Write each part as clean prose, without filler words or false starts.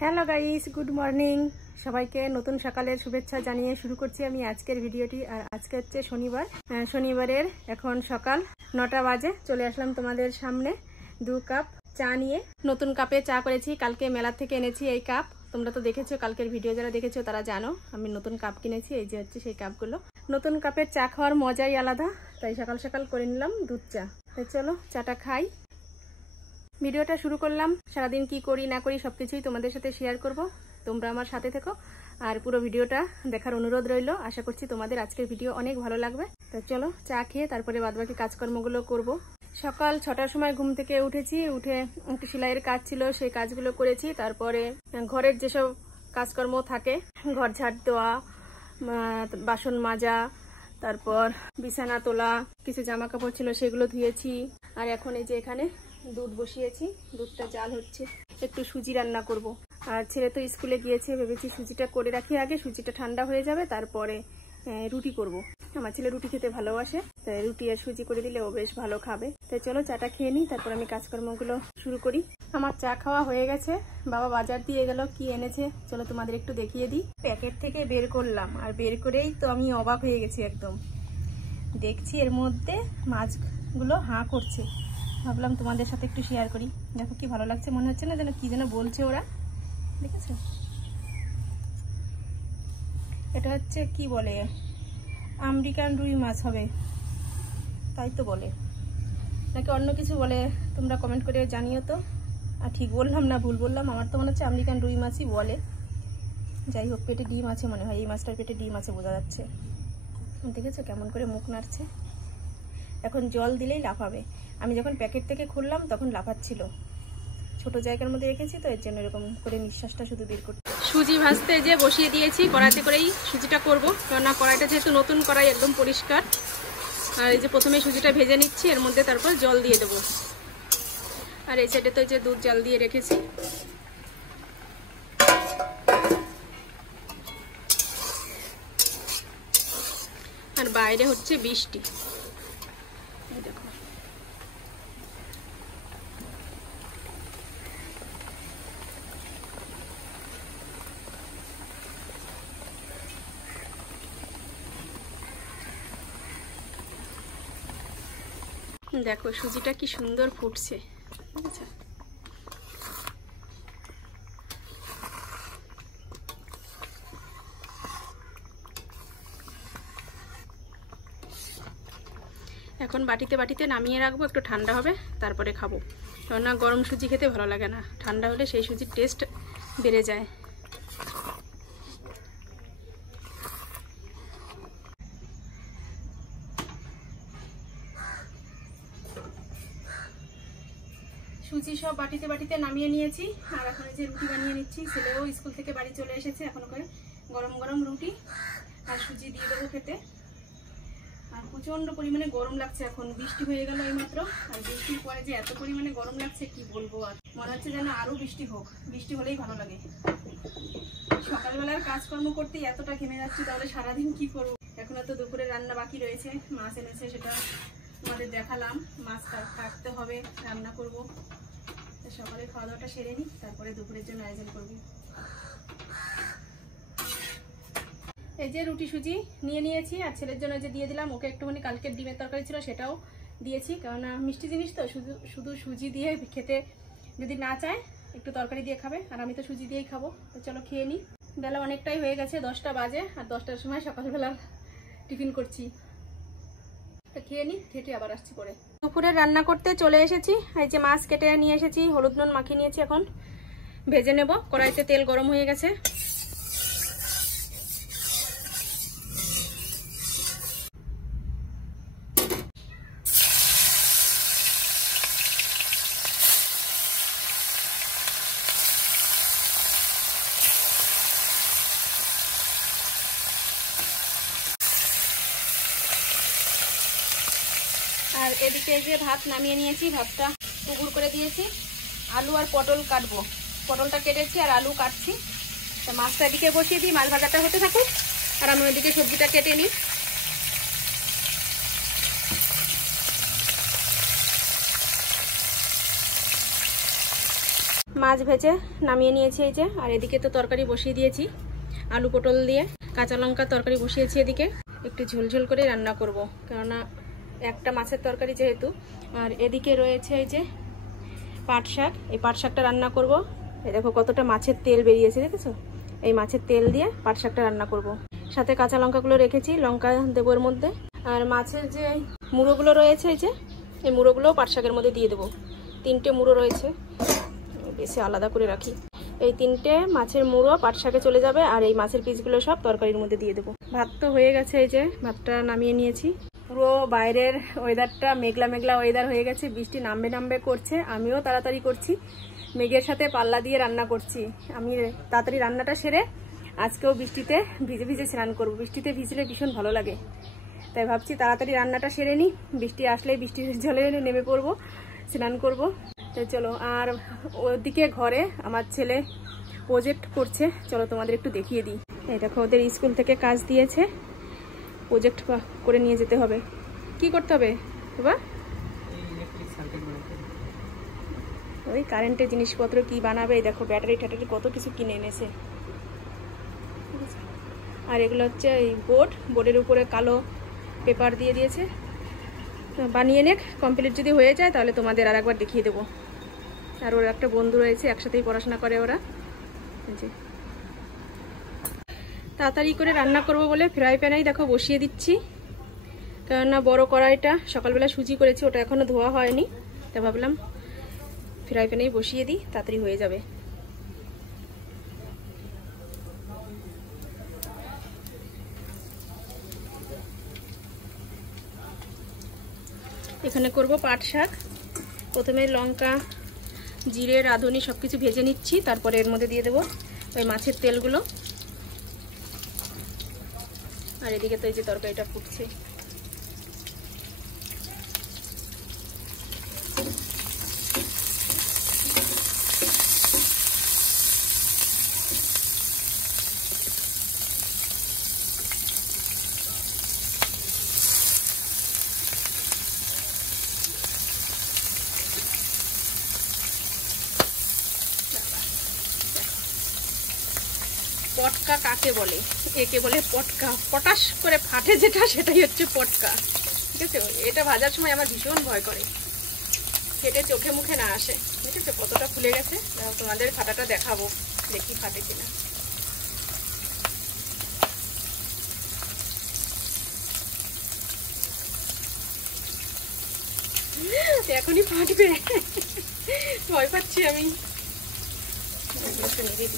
Hello guys, good morning. সবাইকে নতুন সকালের শুভেচ্ছা জানিয়ে শুরু করছি আমি আজকের ভিডিওটি। আর আজকে হচ্ছে শনিবারের এখন সকাল 9টা বাজে। চলে আসলাম তোমাদের সামনে 2 কাপ চা নিয়ে। নতুন কাপে চা করেছি, কালকে মেলা থেকে এনেছি এই কাপ। তোমরা তো দেখেছো, কালকের ভিডিও যারা দেখেছো তারা জানো আমি নতুন কাপ কিনেছি। এই যে হচ্ছে সেই কাপগুলো। নতুন কাপের চা খাওয়ার মজাই আলাদা, তাই সকাল সকাল করে নিলাম দুধ চা। তাই চলো চাটা খাই। ভিডিওটা শুরু করলাম। সারাদিন কি করি না করি সবকিছুই তোমাদের সাথে শেয়ার করব। তোমরা আমার সাথে থেকো আর পুরো ভিডিওটা দেখার অনুরোধ রইল। আশা করছি তোমাদের আজকের ভিডিও অনেক ভালো লাগবে। তো চলো চা খেয়ে তারপরে বাদবাকি কাজকর্মগুলো করব। সকাল 6টার সময় ঘুম থেকে উঠেছি। উঠে একটু সেলাইয়ের কাজ ছিল, সেই কাজগুলো করেছি। তারপরে ঘরের যেসব কাজকর্ম থাকে, ঘর ঝাড় দেওয়া, বাসন মাজা, তারপর বিছানা তোলা, কিছু জামা কাপড় ছিল সেগুলো ধুয়েছি। আর এখন এই যে এখানে দুধ বসিয়েছি, দুধটা জাল হচ্ছে। একটু সুজি রান্না করব। আর ছেলে তো স্কুলে গিয়েছে, ভেবেছি সুজিটা করে রাখি আগে, সুজিটা ঠান্ডা হয়ে যাবে তারপরে রুটি করব। আমার ছেলে রুটি খেতে ভালোবাসে, তাই রুটি আর সুজি করে দিলে ও বেশ ভালো খাবে। তাই চলো চাটা খেয়ে নিই, তারপর আমি কাজকর্মগুলো শুরু করি। আমার চা খাওয়া হয়ে গেছে। বাবা বাজার দিয়ে গেল, কি এনেছে চলো তোমাদের একটু দেখিয়ে দিই। প্যাকেট থেকে বের করলাম, আর বের করেই তো আমি অবাক হয়ে গেছি একদম। দেখছি এর মধ্যে মাছগুলো হাঁ করছে, ভাবলাম তোমাদের সাথে একটু শেয়ার করি। দেখো কি ভালো লাগছে, মনে হচ্ছে না যেন কি যেন বলছে ওরা, দেখেছো? এটা হচ্ছে কি বলে, আমেরিকান রুই মাছ হবে, তাই তো বলে, নাকি অন্য কিছু বলে তোমরা কমেন্ট করে জানিও তো। আর ঠিক বললাম না ভুল বললাম, আমার তো মনে হচ্ছে আমেরিকান রুই মাছই বলে। যাই হোক, পেটে ডিম আছে মনে হয়, এই মাছটার পেটে ডিম আছে বোঝা যাচ্ছে। দেখেছো কেমন করে মুখ নাড়ছে? এখন জল দিলেই লাফাবে। আমি যখন প্যাকেট থেকে খুললাম তখন লাফাচ্ছিল। ছোট জায়গার মধ্যে রেখেছি তো, এর জন্য এরকম করে নিঃশ্বাসটা শুধু বের করতে। সুজি ভাজতে যে বসিয়ে দিয়েছি, কড়াইতে করেই সুজিটা করব। কেননা কড়াইটা যেহেতু নতুন কড়াই, একদম পরিষ্কার। আর এই যে প্রথমে সুজিটা ভেজে নিচ্ছি, এর মধ্যে তারপর জল দিয়ে দেবো। আর এই সাইডে তো এই যে দুধ জাল দিয়ে রেখেছি। আর বাইরে হচ্ছে বৃষ্টি, দেখো। দেখো সুজিটা কি সুন্দর ফুটছে, বুঝেছো? এখন বাটিতে বাটিতে নামিয়ে রাখবো, একটু ঠান্ডা হবে তারপরে খাবো। কেননা গরম সুজি খেতে ভালো লাগে না, ঠান্ডা হলে সেই সুজির টেস্ট বেড়ে যায়। সুজি সব বাটিতে বাটিতে নামিয়ে নিয়েছি। আর এখন যে রুটি বানিয়ে নিচ্ছি। ছেলেও স্কুল থেকে বাড়ি চলে এসেছে, এখন করে গরম গরম রুটি আর সুজি দিয়ে দেবো খেতে। আর প্রচন্ড পরিমাণে গরম লাগছে, এখন বৃষ্টি হয়ে গেল এইমাত্র। আর বৃষ্টির পরে যে এত পরিমাণে গরম লাগছে কি বলবো। আর মনে হচ্ছে যেন আরো বৃষ্টি হোক, বৃষ্টি হলেই ভালো লাগে। সকালবেলার কাজকর্ম করতেই এতটা ঘেমে যাচ্ছি, তাহলে সারাদিন কি করবো। এখনো তো দুপুরে রান্না বাকি রয়েছে, মাছ এনেছে সেটা তোমাদের দেখালাম। মাছ কাটতে হবে, রান্না করবো। সকালে খাওয়া দাওয়াটা সেরে নিই, তারপরে দুপুরের জন্য আয়োজন করবো। এই যে রুটি সুজি নিয়ে নিয়েছি, আর ছেলের জন্য যে দিয়ে দিলাম। ওকে একটুখানি কালকের ডিমের তরকারি ছিল সেটাও দিয়েছি, কেননা মিষ্টি জিনিস তো, শুধু সুজি দিয়ে খেতে যদি না চায় একটু তরকারি দিয়ে খাবে। আর আমি তো সুজি দিয়েই খাবো। তো চলো খেয়ে নিই। বেলা অনেকটাই হয়ে গেছে, 10টা বাজে। আর 10টার সময় সকালবেলা টিফিন করছি। তো খেয়ে নিই, খেটে আবার আসছি পরে। দুপুরে রান্না করতে চলে এসেছি। এই যে মাছ কেটে নিয়ে এসেছি, হলুদ নুন মাখিয়ে নিয়েছি, এখন ভেজে নেব। কড়াইতে তেল গরম হয়ে গেছে। আর এদিকে যে ভাত নামিয়ে নিয়েছি, ভাতটা টুকুর করে দিয়েছি। আলু আর পটল কাটবো, পটলটা কেটেছি আর আলু কাটছি। তো মাছটা এদিকে বসিয়ে দিই, মাছ ভাজাটা হতে থাকুক আর আমি ওইদিকে সবজিটা কেটে নিই। মাছ ভেজে নামিয়ে নিয়েছি এই যে, আর এদিকে তো তরকারি বসিয়ে দিয়েছি আলু পটল দিয়ে, কাঁচা লঙ্কা তরকারি বসিয়েছি। এদিকে একটু ঝোলঝোল করে রান্না করব, কেননা একটা মাছের তরকারি যেহেতু। আর এদিকে রয়েছে এই যে পাট শাক, এই পাট শাকটা রান্না করব। এই দেখো কতটা মাছের তেল বেরিয়েছে, দেখেছো? এই মাছের তেল দিয়ে পাট শাকটা রান্না করব। সাথে কাঁচা লঙ্কাগুলো রেখেছি, লঙ্কা দেবো এর মধ্যে। আর মাছের যে মুড়োগুলো রয়েছে এই যে, এই মুড়োগুলোও পাট শাকের মধ্যে দিয়ে দেবো। 3টে মুড়ো রয়েছে, বেশি আলাদা করে রাখি। এই 3টে মাছের মুড়ো পাট শাকে চলে যাবে, আর এই মাছের পিসগুলো সব তরকারির মধ্যে দিয়ে দেবো। ভাত তো হয়ে গেছে, এই যে ভাতটা নামিয়ে নিয়েছি। পুরো বাইরের ওয়েদারটা মেঘলা মেঘলা ওয়েদার হয়ে গেছে, বৃষ্টি নামবে নামবে করছে। আমিও তাড়াতাড়ি করছি, মেঘের সাথে পাল্লা দিয়ে রান্না করছি। আমি তাড়াতাড়ি রান্নাটা সেরে আজকেও বৃষ্টিতে ভিজে ভিজে স্নান করব। বৃষ্টিতে ভিজলে ভীষণ ভালো লাগে, তাই ভাবছি তাড়াতাড়ি রান্নাটা সেরে নিই। বৃষ্টি আসলেই বৃষ্টির জলে নেমে পড়বো, স্নান করব। তাই চলো। আর ওদিকে ঘরে আমার ছেলে প্রজেক্ট করছে, চলো তোমাদের একটু দেখিয়ে দিই। এই দেখো ওদের স্কুল থেকে কাজ দিয়েছে, প্রজেক্ট করে নিয়ে যেতে হবে। কি করতে হবে বাবা? ওই কারেন্টের জিনিসপত্র কি বানাবে, দেখো ব্যাটারি ট্যাটারি কত কিছু কিনে এনেছে। আর এগুলো হচ্ছে এই বোর্ডের উপরে কালো পেপার দিয়ে দিয়েছে। বানিয়ে নে, কমপ্লিট যদি হয়ে যায় তাহলে তোমাদের আর একবার দেখিয়ে দেবো। আর ওর একটা বন্ধু রয়েছে, একসাথেই পড়াশোনা করে ওরা। তাড়াতাড়ি করে রান্না করব বলে ফ্রাই প্যানেই দেখো বসিয়ে দিচ্ছি, কেননা বড় কড়াইটা সকালবেলা সুজি করেছি, ওটা এখনো ধোয়া হয়নি। তা ভাবলাম ফ্রাই প্যানেই বসিয়ে দিই, তাড়াতাড়ি হয়ে যাবে। এখানে করব পাট শাক। প্রথমে লঙ্কা জিরে রাঁধুনি সব কিছু ভেজে নিচ্ছি, তারপরে এর মধ্যে দিয়ে দেবো ওই মাছের তেলগুলো। আর এদিকে তো এই যে তরকারিটা ফুটছে। পটকা কাকে বলে? একে বলে পটকা। পটাশ করে ফাটে যেটা, সেটাই হচ্ছে পটকা। ঠিক আছে? এটা ভাজার সময় আমার ভীষণ ভয় করে, কেটে চোখে মুখে না আসে। ঠিক আছে? কতটা ফুলে গেছে তোমাদের ফাটাটা দেখাবো, দেখি ফাটে কিনা। এখনই ফাটবে, ভয় পাচ্ছি আমি। নিয়ে দিই।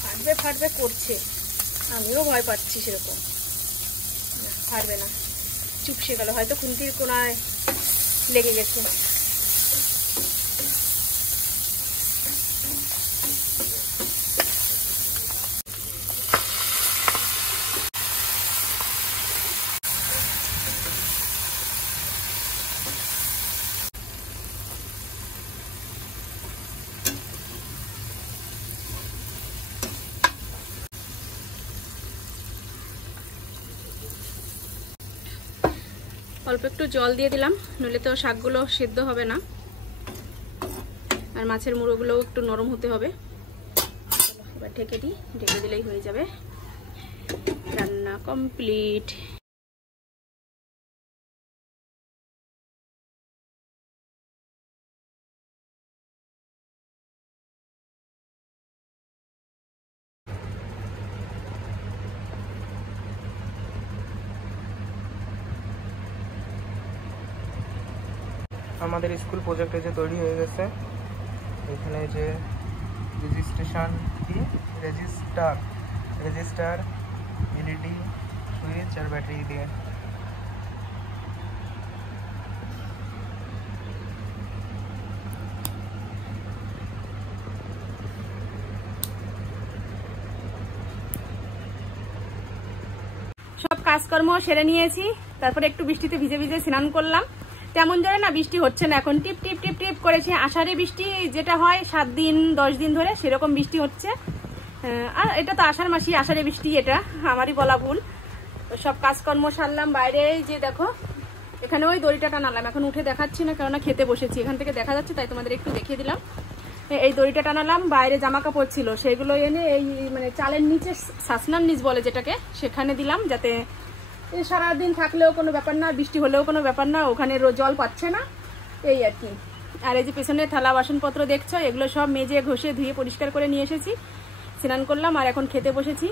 ফাটবে ফাটবে করছে, আমিও ভয় পাচ্ছি সেরকম। ফাটবে না, চুপসে গেল, হয়তো খুন্তির কোনায় লেগে গেছে। অল্প একটু জল দিয়ে দিলাম, নইলে তো শাকগুলো সেদ্ধ হবে না, আর মাছের মুড়োগুলোও একটু নরম হতে হবে। এবার ঢেকে দিই, ঢেকে দিলেই হয়ে যাবে, রান্না কমপ্লিট। আমাদের স্কুল প্রজেক্টে যে তৈরি হয়ে গেছে, এখানে যে রেজিস্ট্রেশন কি রেজিস্টার এলইডি সুইচ আর ব্যাটারি দিয়ে। সব কাজকর্ম সেরে নিয়েছি, তারপরে একটু বৃষ্টিতে ভিজে ভিজে স্নান করলাম। তেমন জোরে না বৃষ্টি হচ্ছে না, এখন টিপ টিপ টিপ টিপ করেছে। আষাঢ়ে বৃষ্টি যেটা হয় 7 দিন 10 দিন ধরে, সেরকম বৃষ্টি হচ্ছে। আর এটা তো আষাঢ় মাসি, আষাঢ়ে বৃষ্টি, এটা আমারই বলা ভুল। সব কাজকর্ম সারলাম। বাইরে যে দেখো, এখানে ওই দড়িটা টানালাম, এখন উঠে দেখাচ্ছি না কেননা খেতে বসেছি, এখান থেকে দেখা যাচ্ছে তাই তোমাদের একটু দেখিয়ে দিলাম। এই দড়িটা টানালাম। বাইরে জামা কাপড় ছিল, সেগুলো এনে এই মানে চালের নিচে, শাসনার নিচ বলে যেটাকে, সেখানে দিলাম, যাতে সারাদিন থাকলেও কোনো ব্যাপার না, বৃষ্টি হলেও কোনো ব্যাপার না, ওখানে জল পাচ্ছে না, এই আর কি। আর এই যে পেছনে থালা বাসনপত্র দেখছো, এগুলো সব মেজে ঘষে ধুয়ে পরিষ্কার করে নিয়ে এসেছি। স্নান করলাম আর এখন খেতে বসেছি।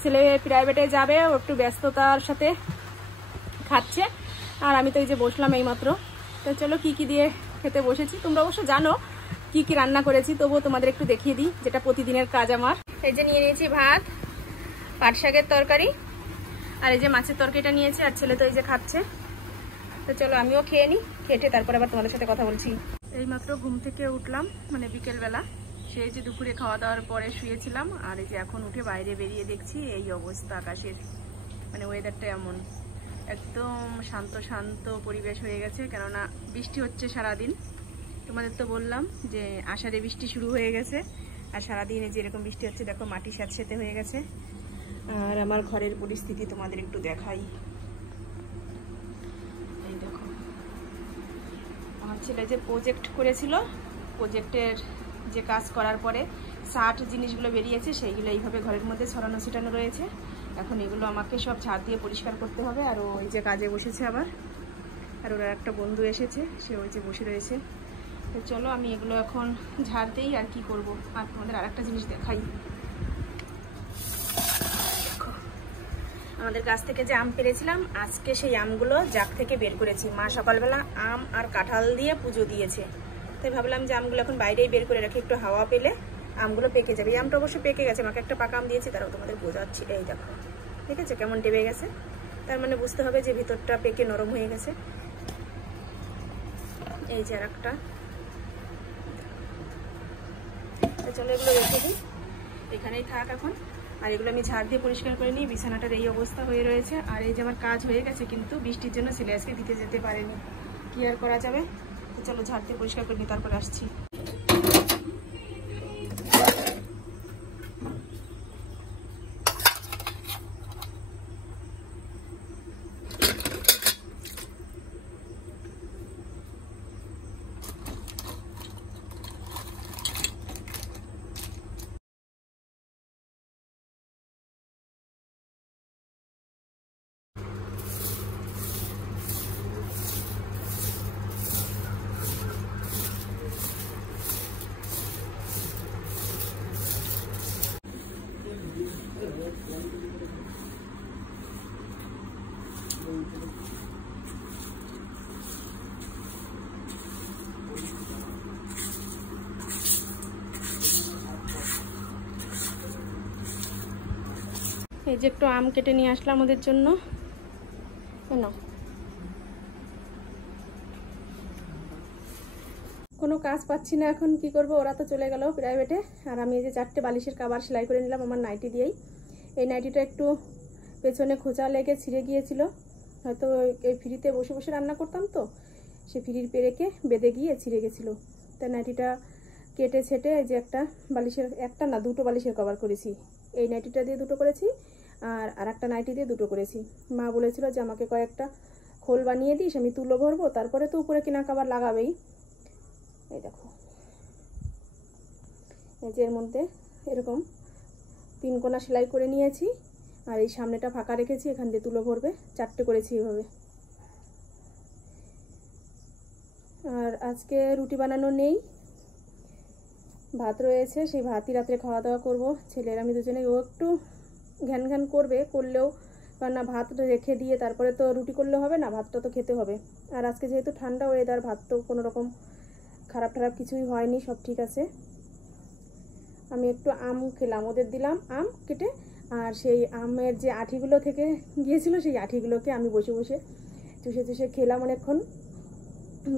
ছেলে প্রাইভেটে যাবে, ও একটু ব্যস্ততার সাথে খাচ্ছে, আর আমি তো এই যে বসলাম এইমাত্র। তো চলো কি কি দিয়ে খেতে বসেছি, তোমরা অবশ্য জানো কি কি রান্না করেছি, তবুও তোমাদের একটু দেখিয়ে দিই, যেটা প্রতিদিনের কাজ আমার। এই যে নিয়ে নিয়েছি ভাত, পাট শাকের তরকারি, আর এই যে মাছের তরকারিটা নিয়েছি, আর ছেলে তো এই যে খাচ্ছে। তো চলো আমিও খেয়ে নিই, খেটে তারপর আবার তোমাদের সাথে কথা বলছি। এইমাত্র ঘুম থেকে উঠলাম, মানে বিকেলবেলা, সেই যে দুপুরে খাওয়া দাওয়ার পরে শুয়েছিলাম, আর এই যে এখন উঠে বাইরে বেরিয়ে দেখছি এই অবস্থা আকাশের, মানে ওয়েদারটা এমন একদম শান্ত শান্ত পরিবেশ হয়ে গেছে, কেননা বৃষ্টি হচ্ছে সারাদিন। তোমাদের তো বললাম যে আষাঢ়ে বৃষ্টি শুরু হয়ে গেছে, আর সারাদিন এই যে এরকম বৃষ্টি হচ্ছে, দেখো মাটি স্যাঁতসেঁতে হয়ে গেছে। আর আমার ঘরের পরিস্থিতি তোমাদের একটু দেখাই। এই দেখো, আমার ছেলে যে প্রজেক্ট করেছিল, প্রজেক্টের যে কাজ করার পরে 60 জিনিসগুলো বেরিয়েছে, সেইগুলো এইভাবে ঘরের মধ্যে ছড়ানো ছিটানো রয়েছে। এখন এগুলো আমাকে সব ঝাড় দিয়ে পরিষ্কার করতে হবে। আর ওই যে কাজে বসেছে আবার, আর ওরা একটা বন্ধু এসেছে, সে ওই যে বসে রয়েছে। তো চলো আমি এগুলো এখন ঝাড় দিই, আর কি করব। আর তোমাদের আর একটা জিনিস দেখাই, দেখো আমাদের গাছ থেকে যে আম পেড়েছিলাম, আজকে সেই আমগুলো জাগ থেকে বের করেছি। মা সকালবেলা আম আর কাঁঠাল দিয়ে পুজো দিয়েছে, তাই ভাবলাম যে আমগুলো এখন বাইরেই বের করে রাখি, একটু হাওয়া পেলে আমগুলো পেকে যাবে। এই আমটা অবশ্য পেকে গেছে, মাকে একটা পাকা আম দিয়েছি, তারাও তোমাদের বোঝাচ্ছি। এই দেখো, ঠিক আছে, কেমন ডেবে গেছে, তার মানে বুঝতে হবে যে ভিতরটা পেকে নরম হয়ে গেছে। এই যে আর একটা, চলো এগুলো রেখে দিই, এখানেই থাক এখন। আর এগুলো আমি ঝাড় দিয়ে পরিষ্কার করে নিই। বিছানাটার এই অবস্থা হয়ে রয়েছে, আর এই যে আমার কাজ হয়ে গেছে, কিন্তু বৃষ্টির জন্য ছেলে আজকে দিতে যেতে পারেনি, কি আর করা যাবে। তো চলো ঝাড় দিয়ে পরিষ্কার করে নিই, তারপরে আসছি। এই যে একটু আম কেটে নিয়ে আসলাম ওদের জন্য। কোনো কাজ পাচ্ছি না এখন, কি করব, ওরা তো চলে গেল প্রাইভেটে। আর আমি এই যে 4টে বালিশের কভার সেলাই করে নিলাম আমার নাইটি দিয়েই। এই নাইটিটা একটু পেছনে খোঁচা লেগে ছিঁড়ে গিয়েছিল, হয়তো এই ফ্রিতে বসে বসে রান্না করতাম, তো সে ফ্রির পেরেকে বেঁধে গিয়ে ছিঁড়ে গেছিলো। তাই নাইটিটা কেটে ছেটে এই যে একটা বালিশের, একটা না 2টো বালিশের কভার করেছি। এই নাইটিটা দিয়ে 2টো করেছি, আর একটা নাইটি দিয়ে 2টো করেছি। মা বলেছিল যে আমাকে কয়েকটা খোল বানিয়ে দিস, আমি তুলো ভরবো, তারপরে তো উপরে কিনা কভার লাগাবেই। এই দেখো, এই যে এর মধ্যে এরকম 3 কোণা সেলাই করে নিয়েছি, আর এই সামনেটা ফাঁকা রেখেছি, এখান দিয়ে তুলো ভরবে। 4টে করেছি এভাবে। আর আজকে রুটি বানানো নেই, ভাত রয়েছে, সেই ভাতই রাত্রে খাওয়া দাওয়া করব। ছেলের আমি দুজনে, ও একটু ঘ্যান ঘ্যান করবে, করলেও কারণ না ভাত রেখে দিয়ে তারপরে তো রুটি করলে হবে না, ভাতটা তো খেতে হবে। আর আজকে যেহেতু ঠান্ডা ওয়েদার, ভাত তো কোনো রকম খারাপ কিছুই হয়নি, সব ঠিক আছে। আমি একটু আম খেলাম, ওদের দিলাম আম কেটে, আর সেই আমের যে আঠিগুলো থেকে গিয়েছিল সেই আঠিগুলোকে আমি বসে বসে চুষে চুষে খেলাম অনেকক্ষণ।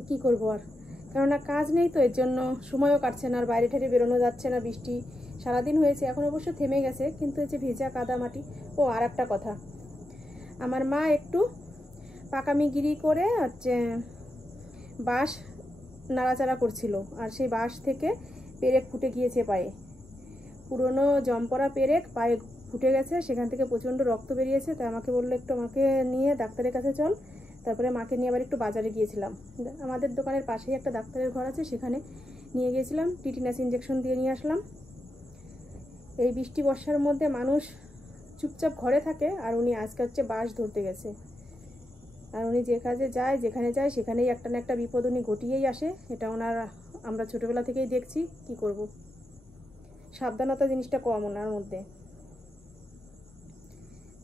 কি করব আর, কেননা কাজ নেই তো, এর জন্য সময়ও কাটছে না, আর বাইরে ঠেরে বেরোনো যাচ্ছে না। বৃষ্টি সারাদিন হয়েছে, এখন অবশ্য থেমে গেছে, কিন্তু এই যে ভেজা কাদা মাটি। ও আর একটা কথা, আমার মা একটু পাকামিগিরি করে হচ্ছে বাঁশ নাড়াচাড়া করছিল, আর সেই বাঁশ থেকে পেরেক ফুটে গিয়েছে পায়ে, পুরনো জমপরা পেরেক পায়ে ফুটে গেছে, সেখান থেকে প্রচণ্ড রক্ত বেরিয়েছে। তাই আমাকে বললো একটু আমাকে নিয়ে ডাক্তারের কাছে চল। তারপরে মাকে নিয়ে আবার একটু বাজারে গিয়েছিলাম, আমাদের দোকানের পাশেই একটা ডাক্তারের ঘর আছে, সেখানে নিয়ে গিয়েছিলাম, টিটিনাস ইঞ্জেকশন দিয়ে নিয়ে আসলাম। এই বৃষ্টি বর্ষার মধ্যে মানুষ চুপচাপ ঘরে থাকে, আর উনি আজকে হচ্ছে বাঁশ ধরতে গেছে। আর উনি যে কাজে যায়, যেখানে যায়, সেখানেই একটা না একটা বিপদ উনি ঘটিয়েই আসে। এটা ওনার আমরা ছোটোবেলা থেকেই দেখছি। কি করব, সাবধানতা জিনিসটা কম ওনার মধ্যে।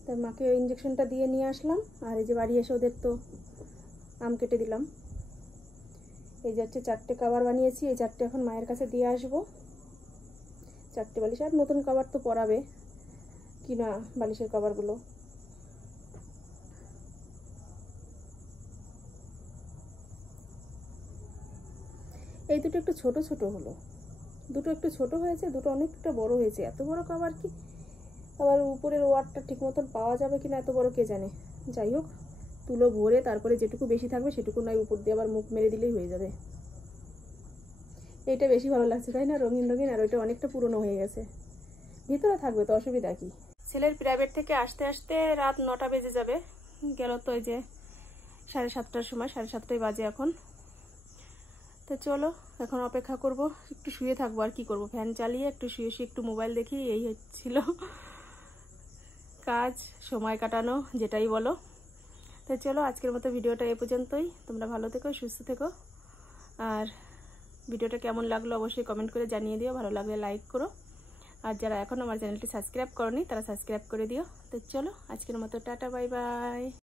তাই মাকে ওই ইঞ্জেকশনটা দিয়ে নিয়ে আসলাম, আর এই যে বাড়ি এসে ওদের তো আম কেটে দিলাম। এই যে হচ্ছে 4টে কভার বানিয়েছি, এই 4টে এখন মায়ের কাছে দিয়ে আসবো। 4টে বালিশ, আর নতুন কভার তো পরাবে কিনা বালিশের কভারগুলো। এই দুটো একটু ছোট ছোট হলো, দুটো একটু ছোট হয়েছে, দুটো অনেকটা বড় হয়েছে। এত বড় কভার কি, আবার উপরের ওয়ারটা ঠিক মতন পাওয়া যাবে কিনা এত বড় কে জানে। যাই হোক, তুলো ভরে তারপরে যেটুকু বেশি থাকবে সেটুকু নয় উপর দিয়ে আবার মুখ মেরে দিলেই হয়ে যাবে। এইটা বেশি ভালো লাগছে তাই না, রঙিন রঙিন, আর ওইটা অনেকটা পুরনো হয়ে গেছে। ভিতরে থাকবে তো অসুবিধা কি। ছেলের প্রাইভেট থেকে আসতে আসতে রাত 9টা বেজে যাবে, গেল তো এই যে 7:30টার সময়, 7:30টাই বাজে এখন। তো চলো এখন অপেক্ষা করব, একটু শুয়ে থাকবো, আর কি করব, ফ্যান চালিয়ে একটু শুয়ে শুয়ে একটু মোবাইল দেখি, এই হচ্ছিল কাজ, সময় কাটানো যেটাই বলো। তো চলো আজকের মতো ভিডিওটা এ পর্যন্তই। তোমরা ভালো থেকো, সুস্থ থেকো, আর ভিডিওটা কেমন লাগলো অবশ্যই কমেন্ট করে জানিয়ে দিও। ভালো লাগলে লাইক করো, আর যারা এখনও আমার চ্যানেলটি সাবস্ক্রাইব করোনি তারা সাবস্ক্রাইব করে দিও। তো চলো আজকের মতো টাটা, বাই বাই।